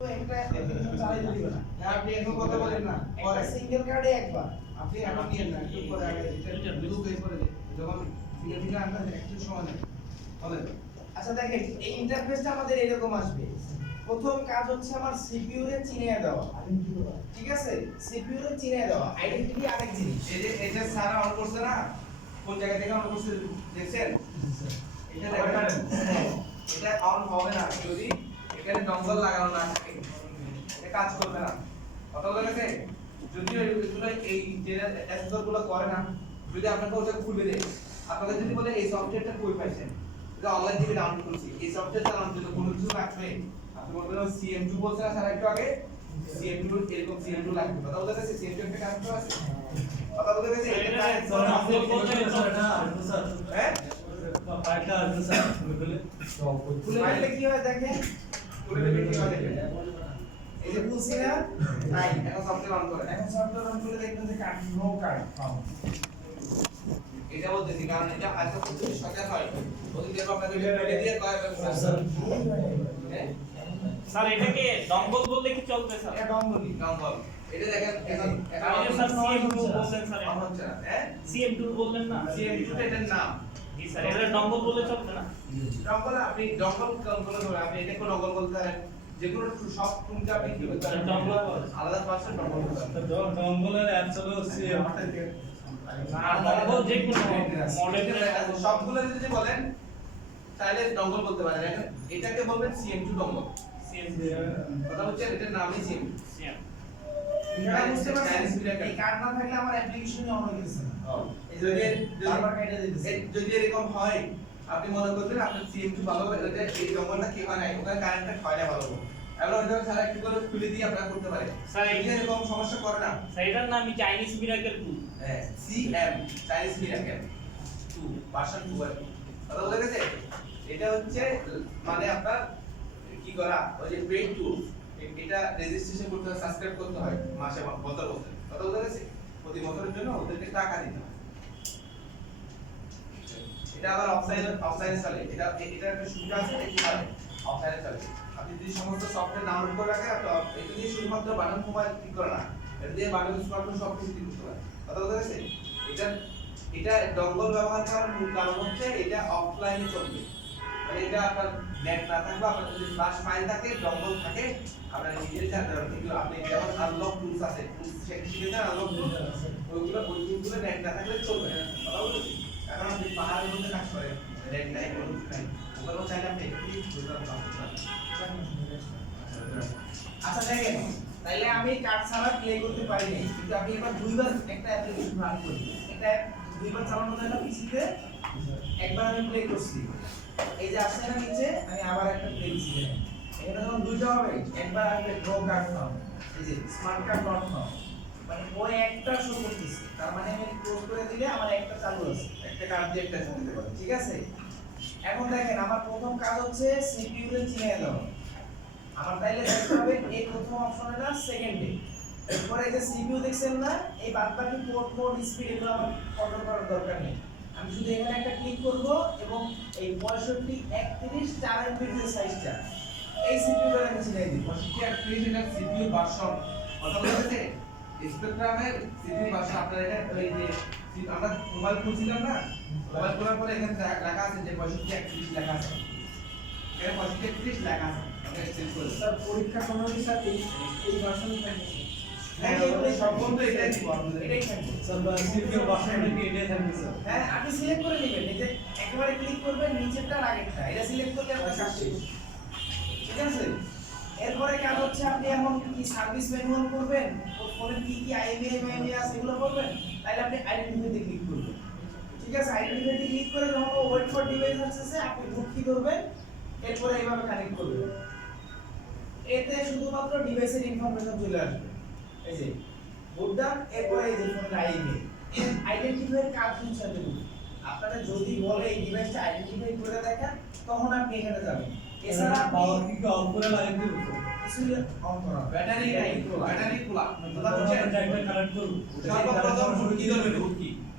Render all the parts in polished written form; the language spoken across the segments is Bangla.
একটা অ্যাপ্লিকেশন চালাই দিবে না। আপনি এখন কথা বলেন না, একটা সিঙ্গেল কার্ডে একবার আপনি এখন নিয়েন না, একটু পরে আগে এটা ব্লু পে করে দিন যখন ফিঙ্গার আনতে একটু সময় নেবে বলেন। আচ্ছা দেখেন, এই ইন্টারফেসটা আমাদের এরকম আসবে। প্রথম কাজ হচ্ছে আমার সিপিইউ রে চিনিয়ে দেওয়া, ঠিক আছে? সিপিইউ রে চিনিয়ে দেওয়া, আইডেন্টিটি আরেক জিনিস। এই যে এটা সারা অন করছে না, কোন জায়গা থেকে অন করছে দেখছেন? এটা দেখেন, এটা অন হবে না যদি এখানে ডঙ্গল লাগানো না থাকে, এটা কাজ করবে না। কথা বলা গেছে? যদি এগুলো এই যে অ্যাসেসর গুলো করে না, যদি আপনাকে ওটা খুলে দেয়, আপনাকে যদি বলে এই সফটওয়্যারটা কই পাইছেন, এটা অনলাইন থেকে ডাউনলোড করছি, এই সফটওয়্যারটা চালানোর জন্য কোনো কিছু লাগবে, আপনি বলবেন CM2 বলছেন না স্যার একটু আগে, CM2 এরকম CM2 লাগবে। কথা বলতে গেছে CM2 একটা কাজ আছে, কথা বলতে গেছে এটা স্যার আপনি বলছেন না স্যার, হ্যাঁ ফাইলটা আছে স্যার, ফাইলে কি হয় দেখেন, খুলে দেখে কি হয় দেখেন, এই যে বলছি না নাই, এখন সফটওয়্যার অন করে, এখন সফটওয়্যার অন করে দেখবেন যে কার্ড নো কার্ড পাও, এটা বলতেছি কারণ এটা আজকে খুব সহজ হয়, ওই যে আপনাকে ভিডিও দিয়ে কয় স্যার, স্যার এটাকে ডঙ্গল বললে কি চলবে স্যার? এটা ডঙ্গল, এটা দেখেন এখন স্যার CM2 বললেন স্যার, এখন হচ্ছে না, হ্যাঁ CM2 বললেন না, CM2 এটার নাম। জি স্যার, এটা ডঙ্গল বললে চলবে না? ডঙ্গল আপনি ডঙ্গল কোন ধরে আপনি এটা কোন ডঙ্গল বলতে পারেন, যেগুলো সব টুনটা আপনি কি বলতে পারেন, ডঙ্গল আলাদা পার্সেন্ট ডঙ্গল বলতে পারেন। ডঙ্গলের অ্যাপসল হচ্ছে আর ডঙ্গল যে কোনো মডেলের সবগুলো যদি বলেন তাহলে ডঙ্গল বলতে পারেন, এখন এটাকে বলবেন CM2 ডঙ্গল। কথা হচ্ছে এটার নামই CM2। এটা বুঝতে পারছেন, এই কার্ড না থাকলে আমার অ্যাপ্লিকেশনই অন হয়ে গেছে না। যদি বারবার কাটা দিতেছে, যদি এরকম হয় আপনি মনে করবেন আপনার CM2 ভালো হবে, এটা এই ডঙ্গলটা কি হয় না, ওখানে কারেন্টটা হয় না ভালো হবে, এবার ওইটা সারা একটু করে খুলে দিয়ে আপনারা করতে পারেন। স্যার এরকম সমস্যা করে না স্যার, এটার নাম চাইনিজ মিরাকেল 2। হ্যাঁ CM চাইনিজ মিরাকেল 2 ভার্সন 2 আর কি। কথা বলে গেছে, এটা হচ্ছে মানে আপনার কি করা, ওই যে পেইড টুল, এটা রেজিস্ট্রেশন করতে হয়, সাবস্ক্রাইব করতে হয় মাসে বছর বছর। কথা বলে গেছে, প্রতি বছরের জন্য ওদেরকে টাকা দিতে হয়। এটা আবার অফলাইনে চলে, এটা একটা সুবিধা আছে, এটা কি হয় অফলাইনে চলে। আপনি যদি সমস্ত সফটওয়্যার ডাউনলোড করে রাখেন, এটা দিয়ে শুধুমাত্র বাটন মোবাইল ক্লিক করে না, এটা দিয়ে বাটন স্মার্টফোন সব কিছু ক্লিক করতে পারেন। কথা বলতে গেছে, এটা ডঙ্গল ব্যবহার করার মূল কারণ হচ্ছে এটা অফলাইনে চলবে, মানে এটা আপনার নেট না থাকবে, আপনার যদি ফ্ল্যাশ ফাইল থাকে, ডঙ্গল থাকে, আপনার নিজের জানতে পারবেন। কিন্তু আপনি যেমন আনলক টুলস আছে, টুলস শিখেছেন আনলক টুলস, ওইগুলো নেট না থাকলে চলবে না। কথা বলছি, এখন আপনি পাহাড়ের মধ্যে কাজ করেন, নেট নাই, কোনো কিছু নাই, ওগুলো চাইলে আপনি ক্লিক করতে পারবেন। আচ্ছা দেখেন, তাইলে আমি কার্ড ছাড়া প্লে করতে পারি না, কিন্তু আমি এবার দুইবার একটা অ্যাপ্লিকেশন রান করি, এটা দুইবার চালানোর জন্য পিসিতে একবার আমি প্লে করছি, এই যে আসছে না নিচে, আমি আবার একটা প্লে দিছি, এখানে যখন দুইটা হবে একবার আসবে ড্র কার্ড নাও, এই যে স্মার্ট কার্ড ডট নাও, মানে ওই একটা শো করতেছে, তার মানে আমি ক্লোজ করে দিলে আমার একটা চালু আছে, একটা কার্ড দিয়ে একটা দিতে পারি, ঠিক আছে? এখন দেখেন আমার প্রথম কাজ হচ্ছে সিপিইউ রে চিনিয়ে দেওয়া, আমার তাইলে দেখতে হবে এই প্রথম অপশনে না সেকেন্ডে, এরপরে এই যে সিপিইউ দেখছেন না, এই বাদবাকি পোর্ট মোড স্পিড এগুলো আমার কন্ট্রোল করার দরকার নেই, আমি শুধু এখানে একটা ক্লিক করব এবং এই 65 31 4 এমবি যে সাইজটা এই সিপিইউ এর আমি চিনিয়ে দিব। 65 31 এটা সিপিইউ ভার্সন, কথা বলতে স্পেকট্রামের সিপিইউ ভার্সন। আপনার এটা এই যে আমরা মোবাইল খুলছিলাম না, মোবাইল খোলার পরে এখানে লেখা আছে যে 65 31 লেখা আছে, এখানে 65 31 লেখা আছে, আমরা এক্সচেঞ্জ করি। স্যার পরীক্ষা সময়ের সাথে এই ভার্সনই থাকে। হ্যাঁ এই সব বন্ধু এটাই দিব, এটাই থাকবে স্যার সিপিইউ ভার্সনটা কি এটাই থাকবে স্যার? হ্যাঁ আপনি সিলেক্ট করে নেবেন, এই যে একেবারে ক্লিক করবেন নিচেরটা আর আগেরটা, এটা সিলেক্ট করলে আপনার কাজ শেষ, ঠিক আছে? এরপরে কাজ হচ্ছে আপনি এখন কি সার্ভিস ম্যানুয়াল করবেন, ফোনে কি কি আইএমআই আছে এগুলো করবেন, তাহলে আপনি আইডেন্টিফাইতে ক্লিক করবেন, ঠিক আছে? আইডেন্টিফাইতে ক্লিক করে যখন ওয়েট ফর ডিভাইস আসছে আপনি বুক কি করবেন, এরপরে এইভাবে কানেক্ট করবেন, এতে শুধুমাত্র ডিভাইসের ইনফরমেশন চলে আসবে, এই যে বুটদাম, এরপরে এই যে ফোনের আইএমআই আইডেন্টিফাই কাজ হচ্ছে এতটুকু। আপনারা যদি বলে এই ডিভাইসটা আইডেন্টিফাই করে দেখেন তখন আপনি এখানে যাবেন, এছাড়া পাওয়ার কি অফ করে লাগিয়ে দিব কিছু অন করা, ব্যাটারি নাই, ব্যাটারি খোলা, দাদা তো বুঝছেন? একটা কানেক্ট করব, সর্বপ্রথম বুটকি ধরবেন,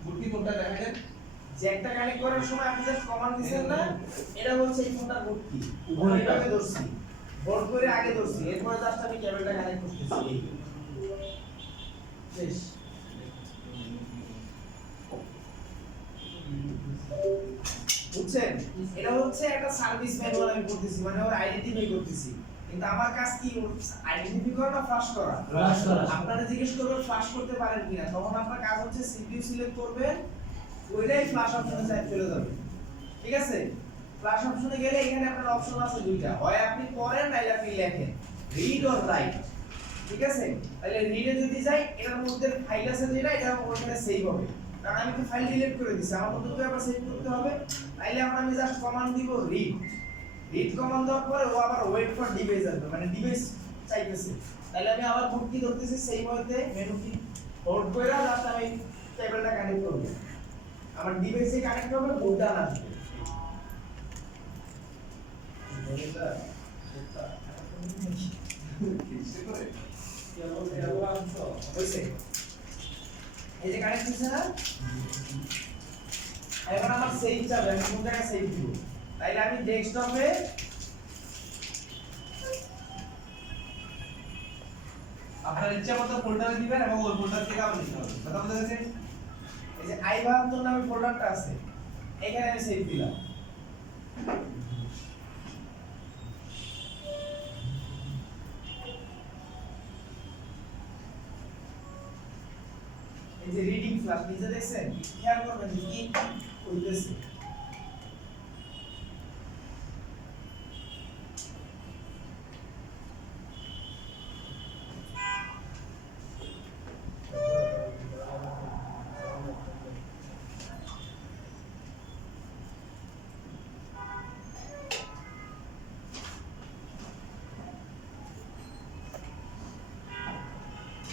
বুটকি কোনটা দেখাবেন, যে একটা কানেক্ট করার সময় আপনি জাস্ট কমান্ড দিবেন না, এটা হচ্ছে এই ফোনটার বুটকি, উপরে এভাবে ধরছি, বোর্ড করে আগে ধরছি, এরপরে জাস্ট শেষ। বুঝছেন? এটা হচ্ছে একটা সার্ভিস ম্যানুয়াল আমি করতেছি, মানে ওর আইডেন্টিফাই করতেছি। কিন্তু আমার কাজ কি আইডেন্টিফাই করা না ফ্লাশ করা? ফ্লাশ করা। আপনারা জিজ্ঞেস করবেন ফ্লাশ করতে পারেন কিনা, তখন আপনার কাজ হচ্ছে সিপিইউ সিলেক্ট করবেন, ওইটাই ফ্লাশ অপশনে চাই চলে যাবে। ঠিক আছে? ফ্লাশ অপশনে গেলে এখানে আপনার অপশন আছে দুইটা, হয় আপনি পড়েন নাইলে আপনি লেখেন, রিড অর রাইট। ঠিক আছে? তাহলে রিডে যদি যাই, এটার মধ্যে ফাইল আছে যেটা, এটা ওখানে সেভ হবে। কারণ আমি তো ফাইল ডিলিট করে দিছি, আমার মধ্যে তো আবার সেভ করতে হবে। তাইলে আমি জাস্ট কমান্ড দিব রিড। রিড কমান্ড দেওয়ার পরে ও আবার ওয়েট ফর ডিভাইস আসবে, মানে ডিভাইস চাইতেছে। তাহলে আমি আবার বুট কি করতেছি, সেই মধ্যে মেনু কি হোল্ড করে জাস্ট আমি টেবিলটা কানেক্ট করব। আমার ডিভাইসে কানেক্ট হবে, বুটটা আসবে। হইছে? এই যে কানেক্ট হইছে না? এখন আমার সেভ চাবে, আমি কোন জায়গায় সেভ দিব? তাইলে আমি ডেস্কটপে আপনার ইচ্ছা মতো ফোল্ডারে দিবেন এবং ওই ফোল্ডার থেকে আবার নিতে হবে। কথা বুঝা গেছে? এই যে আইভান্তর নামে ফোল্ডারটা আছে, এখানে আমি সেভ দিলাম। এই যে রিডিং ফ্লাশ নিচে দেখছেন, খেয়াল করবেন যে কি হইতেছে।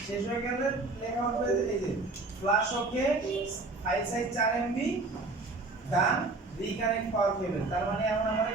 শেষ হয়ে গেলে লেখা হবে এই যে ফ্ল্যাশ ওকে, ফাইল সাইজ 4 MB, ডান, রিকানেক্ট পাওয়ার কেবল। তার মানে এখন আমাদের